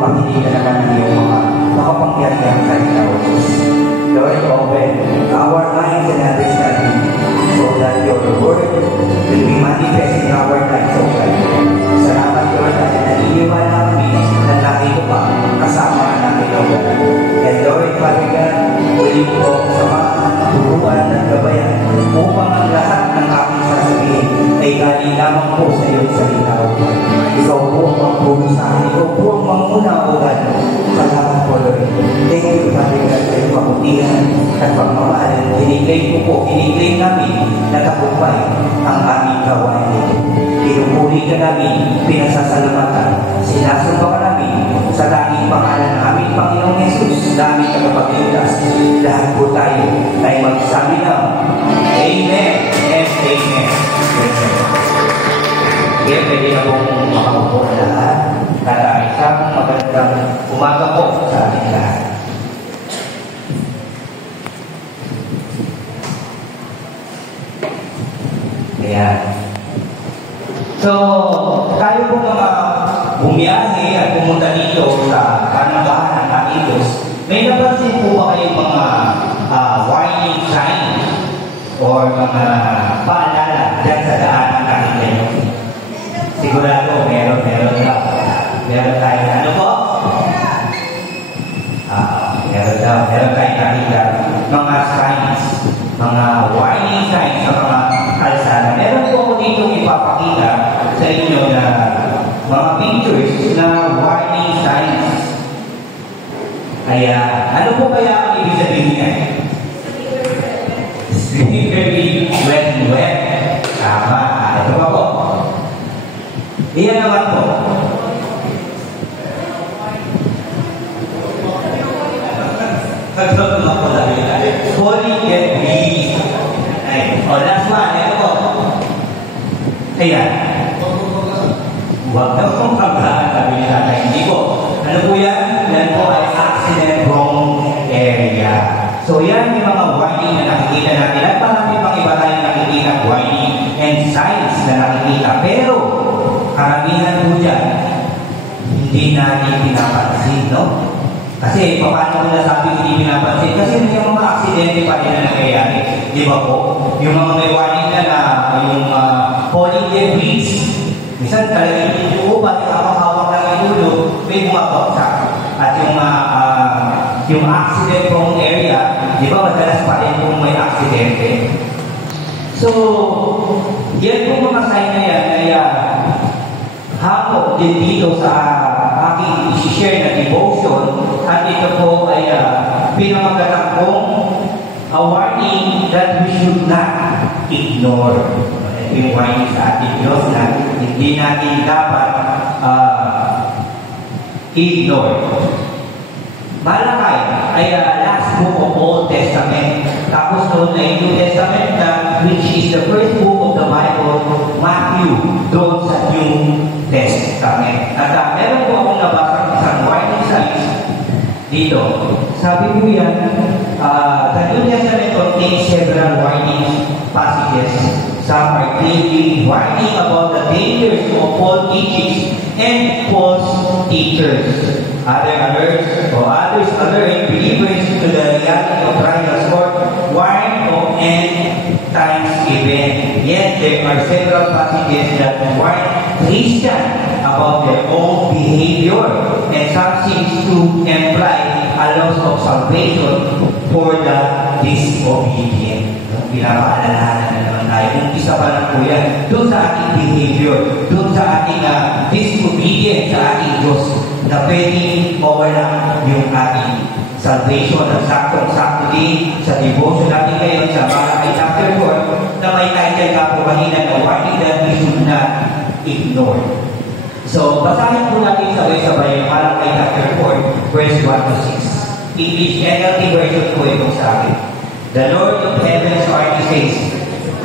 mapakinig ka naman ng iyong mga makapangyarihan sa ikaw. Lord, open our minds and understanding so that your word will be manifest in our lives, O God. Salamat, Lord, at naniniwala namin na nakito pa kasama namin, O God. And Lord, Father God, pwede po samahan, turuan at gabayan upang ang lahat ng aking sasabihin ay galing lamang po sa iyong salita, O God. Ikaw po ang magpuro sa akin. Ikaw po ang manguna, O God. Salamat po, Lord. Thank you, Father God, sa iyong kabutihan at pagmamahal. Kiniklaim po, kiniklaim namin na tagumpay ang aming gawain. Pinupuri ka namin, pinasasalamatan, sinasamba ka namin sa tanging pangalan ng aming Panginoong Yesus, na aming tagapagligtas. Lahat po tayo ay magsabi ng Amen and Amen. Kaya pwede na pong makaupo na lahat. Kada isang magandang umaga po sa ating lahat. Ayan. So, tayo po mga bumiyahe at pumunta dito sa Panambahan ng ating Diyos. May napansin po ba kayong mga warning sign or mga paalala dyan sa daan ng ating kayo? Sigurado, meron daw. Meron tayo. Ano po? Meron tayo nakita. Mga signs, mga warning signs sa mga kalsada. Meron po ako dito ipapakita sa inyo na mga pictures na warning signs. Kaya, ano po kaya ang ibig sabihin niya? Very wet. Tama. Ito pa po. Iyan naman po. Falling debris. Last one. Ito po. Ayan. Huwag na pong pagkaan sabi ni tatay. Hindi po. Ano po yan? Yan po ay accident-prone area. So yan yung mga warning na nakikita natin. At marami pang iba tayong nakikita warning and signs na nakikita. Pero, karamihan po dyan, hindi natin pinapansin, no? Kasi, paano ko nasabi hindi pinapansin? Kasi may mga aksidente pa rin na nangyayari. Di ba po? Yung mga may warning na yung falling debris. Minsan talaga hindi po, pati hawak lang yung ulo, may bumabagsak. At yung accident-prone area, di ba madalas pa rin kung may aksidente? So, yan po mga sign na yan, kaya hapon din dito sa aking isi-share na devotion, at ito po ay pinamagatan kong a warning that we should not ignore. Yung warning sa ating Diyos na hindi natin dapat ignore. Malakay ay last book of Old Testament. Tapos doon ay New Testament which is the first book of the Bible, Matthew, doon sa New Testament. At meron po akong nabasang isang warning signs dito. Sabi po yan, the New Testament contains several warning passages. Some are clearly warning about the dangers of false teachings and false teachers. Others alert believers to the reality of trials or warn of end times event. Yet there are several passages that warn Christians about their own behavior, and some seems to imply a loss of salvation for the disobedient. Pinapaalalahanan na naman tayo. Kung isa pa lang po yan, doon sa ating behavior, doon sa ating disobedient sa ating Diyos, na pwedeng mawala yung ating salvation. At saktong-sakto din sa devotion natin ngayon sa Malakay chapter 4, na may title ka po kanina na warning that we should not ignore. So, basahin po natin sabay-sabay yung Malakay chapter 4, verse 1 to 6. English NLT version po ito sa akin. The Lord of heaven's army says,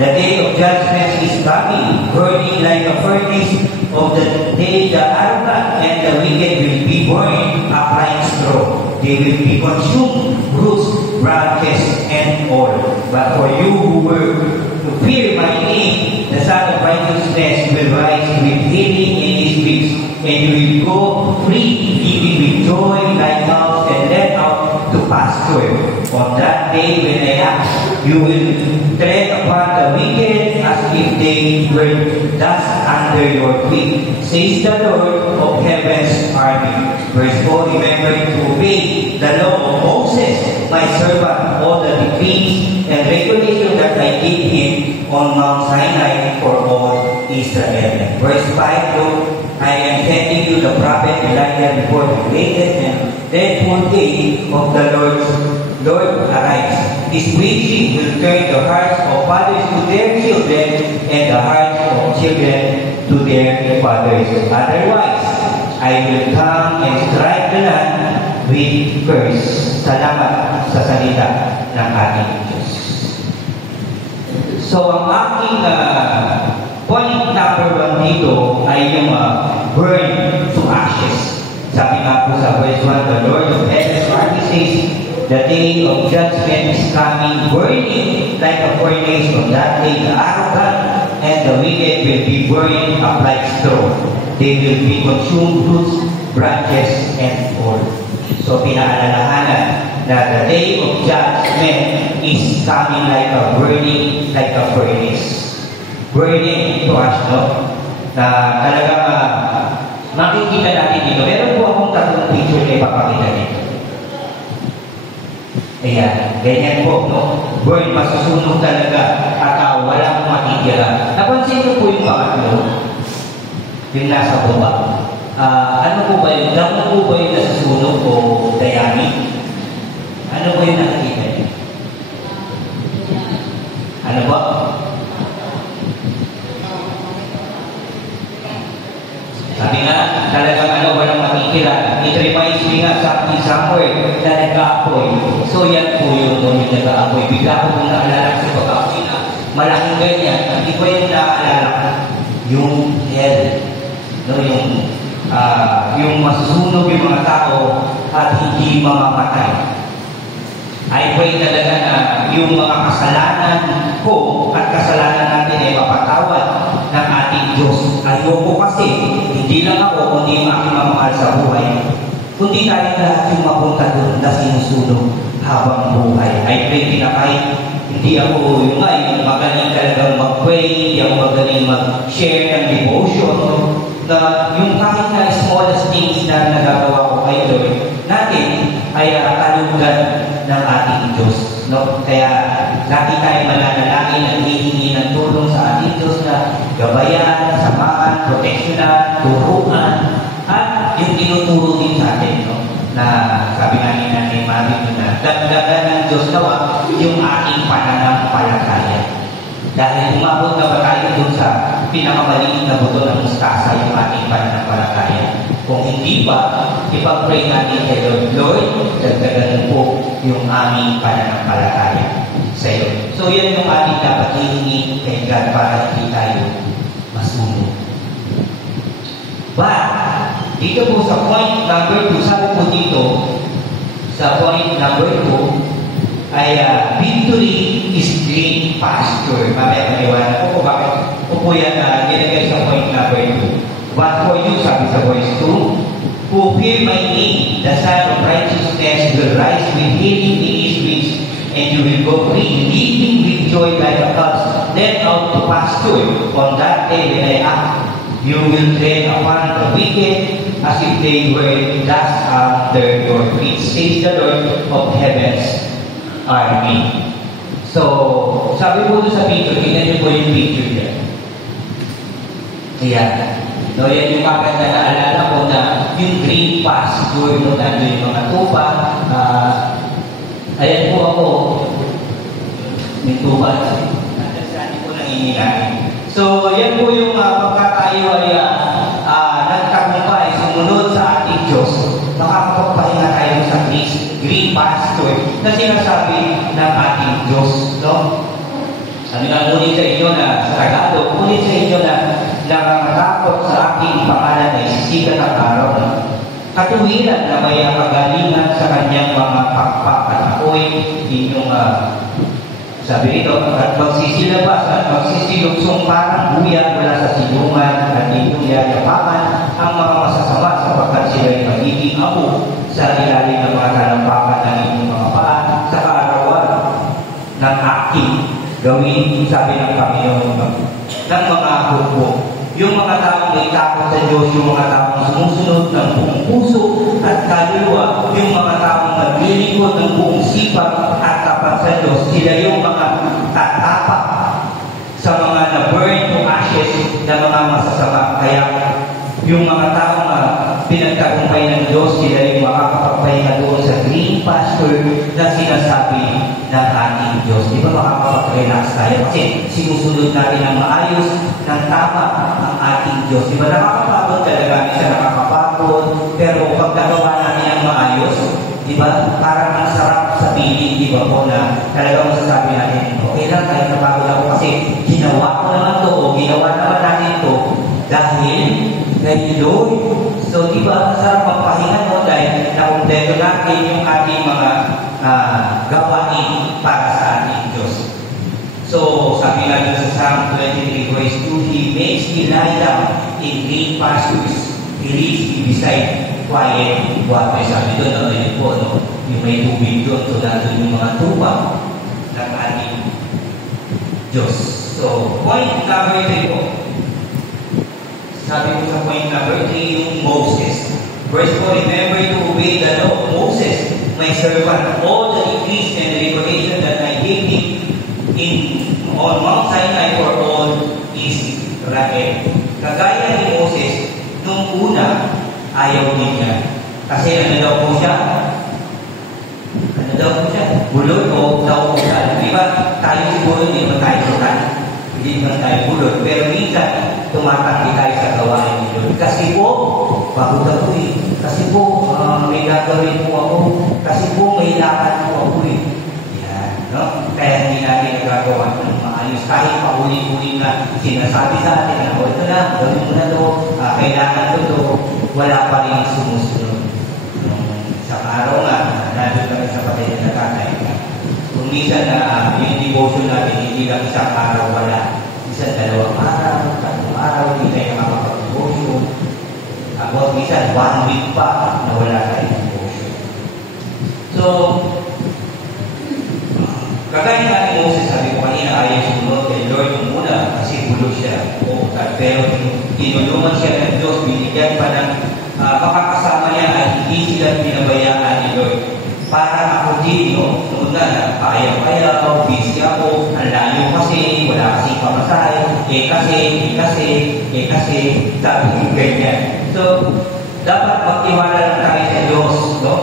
the day of judgment is coming, burning like a furnace. Of the day the arrogant and the wicked will be burned up like straw. They will be consumed, roots, branches, and all. But for you who were to fear my name, the Son of Righteousness will rise with healing in his wings. and you will go free, living with joy, like house, and let out to pasture. On that day when I ask, you will tread upon the wicked as if they were dust under your feet, says the Lord of heaven's army. Verse 4, remember to obey the law of Moses, my servant, all the decrees and regulations that I gave him on Mount Sinai for all Israel. Verse 5, look, I am sending you the prophet Elijah before the greatest and dreadful day of the Lord arrives. His preaching will turn the hearts of fathers to their children and the hearts of children to their fathers. Otherwise, I will come and strike the land with curse. Salamat sa salita ng ating Diyos. So, ang aking point number 1 dito ay yung burn to ashes. Sabi nga po sa verse 1, the Lord of heaven's army says, the day of judgment is coming, burning like a furnace. On that day, the arrogant and the wicked will be burned up like straw. They will be consumed, roots, branches, and all. So, pinaalalahanan na the day of judgment is coming like a burning, like a furnace. Burning to us, no? Na talagang makikita natin dito. Meron po akong tatlong picture na ipapakita dito. Ayan, ganyan po, no? Burn, masusunog talaga at walang matitira. Napansin ko po yung pangatlo, yung nasa baba. Ano po ba yun? Damo po ba yung nasusunog o dayami? Ano po yung nakikita niyo? Ano ba? Sabi nga, talagang walang matitira. It reminds me nga somewhere na nag-aapoy. So yan po yung nag-aapoy. Bigla ko nung naalala sa pag-aapoy na malaking ganyan. Hindi ko yung naalala ko. Yung hell. No, yung masusunog yung mga tao at hindi mamamatay. I pray talaga na yung mga kasalanan ko at kasalanan natin ay mapatawad ng ating Diyos. Ayoko kasi, hindi lang ako, kundi yung aking mamahal sa buhay, kundi tayo lahat yung mapunta doon na sinusunog habang buhay. I pray na kahit hindi ako yung magaling talagang mag-pray, hindi ako magaling mag-share ng devotion, na yung kahit na smallest things na nagagawa ko kay Lord natin ay kalugan ng ating Diyos. No? Kaya lagi tayo mananalangin at hihingi ng tulong sa ating Diyos na gabayan, samahan, proteksyonan, turuan, at yung tinuturo din sa atin, no? Na sabi nga ni Nanay Mabit na dagdagan ng Diyos nawa yung ating pananampalataya. Dahil umabot na ba tayo dun sa pinakamaliit na buto ng mustasa yung ating pananampalataya? Kung hindi pa, ipag-pray natin kay Lord, dagdagan po yung aming pananampalataya sa iyo. So yan yung ating dapat hihingi kay God para hindi tayo masunog. But, dito po sa point number 2, sabi po dito, sa point number 2, ay victory is green pasture. Mamaya maniwala ko kung bakit ko po yan nilagay sa point number 2. But for you, sabi sa verse 2, who fear my name, the Son of Righteousness will rise with healing in his wings, and you will go free, leaping with joy like a calf, led out to pasture. On that day when I act, you will tread upon the wicked as if they were dust under your feet, says the Lord of heaven's army. So, sabi po doon sa picture, tingnan niyo po yung picture niya. Ayan. No, yan yung maganda na alala ko na yung green pasture, no, nandun yung mga tupa. Ayan po ako. May tupa. Nandasani ko lang inilahin. So, yan po yung pagka tayo ay nagtagumpay, sumunod sa ating Diyos, makakapagpahinga tayo sa green pasture na sinasabi ng ating Diyos. No? Sabi nga, ngunit sa inyo na sa Tagalog, ngunit sa inyo na nangangatakot sa aking pangalan ay sisikat ang araw na katuwiran na may kagalingan sa kanyang mga pakpak at ako'y inyong sabi nito, at magsisilabas at magsisiluksong parang buya mula sa silungan at inyong yayapakan ang mga gawin, sabi ng Panginoon, ng mga hukbo. Yung mga taong may takot sa Diyos, yung mga taong sumusunod ng buong puso at kaluluwa, yung mga taong naglilingkod ng buong sipag at tapat sa Diyos, sila yung mga tatapak sa mga na-burn to ashes na mga masasama. Kaya yung mga taong pinagtagumpay ng Diyos, sila yung makakapagpahinga doon sa green pasture na sinasabi ng ating Diyos. Di ba makakapag-relax tayo? Kasi sinusunod natin ng maayos, ng tama ang ating Diyos. Di ba nakakapagod talaga? Minsan nakakapagod. Pero pag nagawa natin ang maayos, di ba parang ang sarap sa piling, di ba po, na talagang masasabi natin, okay lang, kahit napagod ako kasi ginawa ko naman to o ginawa naman natin to dahil kay Lord. So, di ba, sarap magpahinga no dahil nakumpleto natin yung ating mga gawain para sa ating Diyos. So, sabi nga dun sa Psalm 23 verse 2, He makes me lie down in green pastures. He leads me beside quiet water. Sabi doon, yun po, no? Yung may tubig doon. So, nandun yung mga tupa ng ating Diyos. So, point number 3 po. Sabi ko sa point number 3, yung Moses. Verse 4, remember to obey the law of Moses, my servant, all the decrees and the regulation that I gave him on Mount Sinai for all Israel. Kagaya ni Moses, nung una, ayaw niya. Kasi ano daw po siya? Ano daw po siya? Bulod o daw po siya. Di ba? Tayo siguro hindi naman tayo sukan. Hindi naman tayo bulod. Pero minsan, tumatanggi tayo sa gawain ni Lord. Kasi po, pagod ako eh. Kasi po, may gagawin po ako. Kasi po, may lakad po ako eh. Yan, no? Kaya hindi natin nagagawa ng maayos. Kahit paulit-ulit na sinasabi sa atin, ito na, gawin mo na ito, kailangan ko ito, wala pa rin sumusunod. Sa araw nga, nandun kami sa patay na nakakain ka. Kung minsan na yung devotion natin, hindi lang isang araw wala. Minsan 2 araw, 3 araw, hindi tayo makapag-devotion. Ako, minsan 1 week pa na wala tayo devotion. So, kagaya nga ni Moses, sabi ko kanina, ayaw sumunod kay Lord yung muna kasi bulog siya. Pero tinulungan siya ng Diyos, binigyan pa ng makakasama niya at hindi sila pinabayaan ni Lord. Para ako din, no? Noon na, kaya-kaya, busy ako, ang layo kasi, wala kasi pamasahe, kasi, sabi ko ganyan. So, dapat magtiwala lang tayo sa Diyos, no?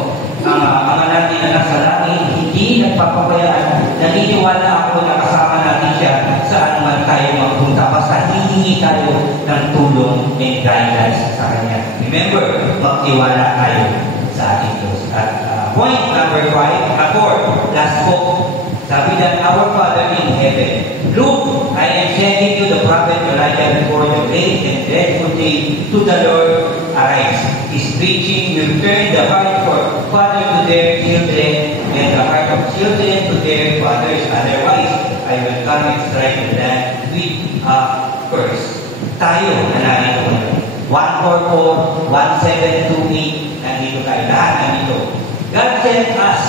Ang mga natin na nasa langit, hindi nagpapabayaan. Naniniwala ako na kasama natin siya saan man tayo magpunta. Basta hihingi tayo ng tulong and guidance sa Kanya. Remember, magtiwala tayo sa ating Diyos. At point number 4, last book. Sabi that our Father in heaven, look, I am sending you the prophet Elijah before the great and dreadful day to the Lord arise. His preaching will turn the heart for father to their children and the heart of children to their fathers. Otherwise, I will come and strike the land with a curse. Tayo, nanalo ko na. 144, 1728, nandito tayo. Lahat nandito. God sent us.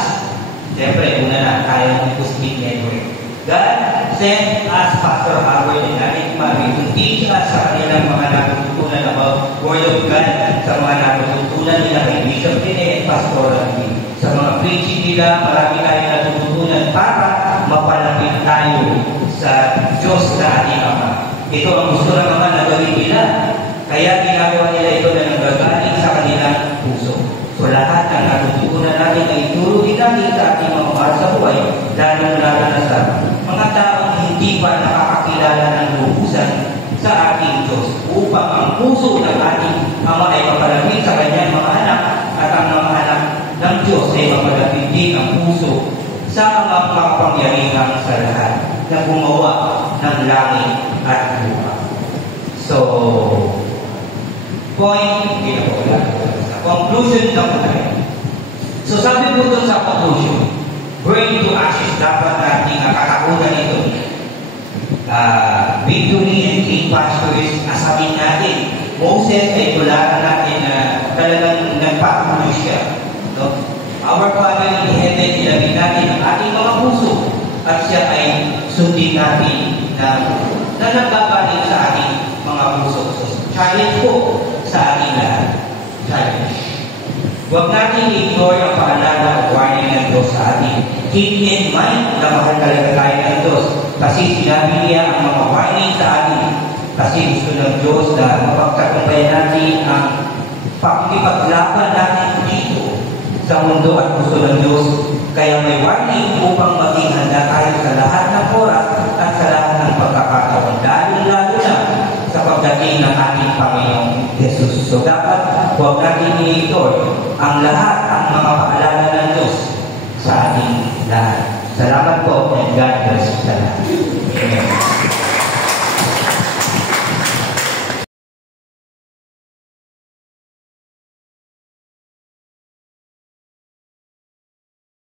Siyempre, una na, tayo ng speak network. God sent us, Pastor Howard and Anik Mari, to teach us sa kanilang mga natutunan about Word of God, sa mga natutunan nila kay Bishop Kine, Pastor Randy. Sa mga preaching nila, marami tayong natutunan para mapalapit tayo sa Diyos na ating Ama. Ito ang gusto ng Ama na gawin nila. Kaya ginagawa nila ito na nanggagaling sa kanilang puso. So lahat ng natutunan natin ay ituro din natin sa ating mga mahal sa buhay, lalo na sa mga taong hindi pa nakakakilala ng lubusan sa ating Diyos upang ang puso ng ating Ama ay mapalapit sa kanyang mga anak at ang mga anak ng Diyos ay mapalapit din ang puso sa mga makapangyarihang sa lahat na gumawa ng langit at lupa. So, conclusion na po tayo. So sabi po doon sa conclusion, burn to ashes, dapat natin nakakakunan ito. Victory and clean pastures, asamin natin. Moses ay tularan natin na talagang nagpatuloy siya. No? Our Father in heaven, ilagay natin ang ating mga puso at siya ay sundin natin na nagbabalik sa ating mga puso. So, challenge po sa ating lahat. Challenge. Huwag natin ignore ang paalala at warning ng Diyos sa atin. Keep in mind na mahal talaga tayo ng Diyos kasi sinabi niya ang mga warning sa atin. Kasi gusto ng Diyos na mapagtagumpayan natin ang pakikipaglaban natin dito sa mundo at gusto ng Diyos. Kaya may warning upang maging handa tayo sa lahat ng oras at sa lahat ng pagkakataon. Lalo na sa pagdating ng ating Panginoong Jesus. So dapat huwag natin i-ignore ang lahat ang mga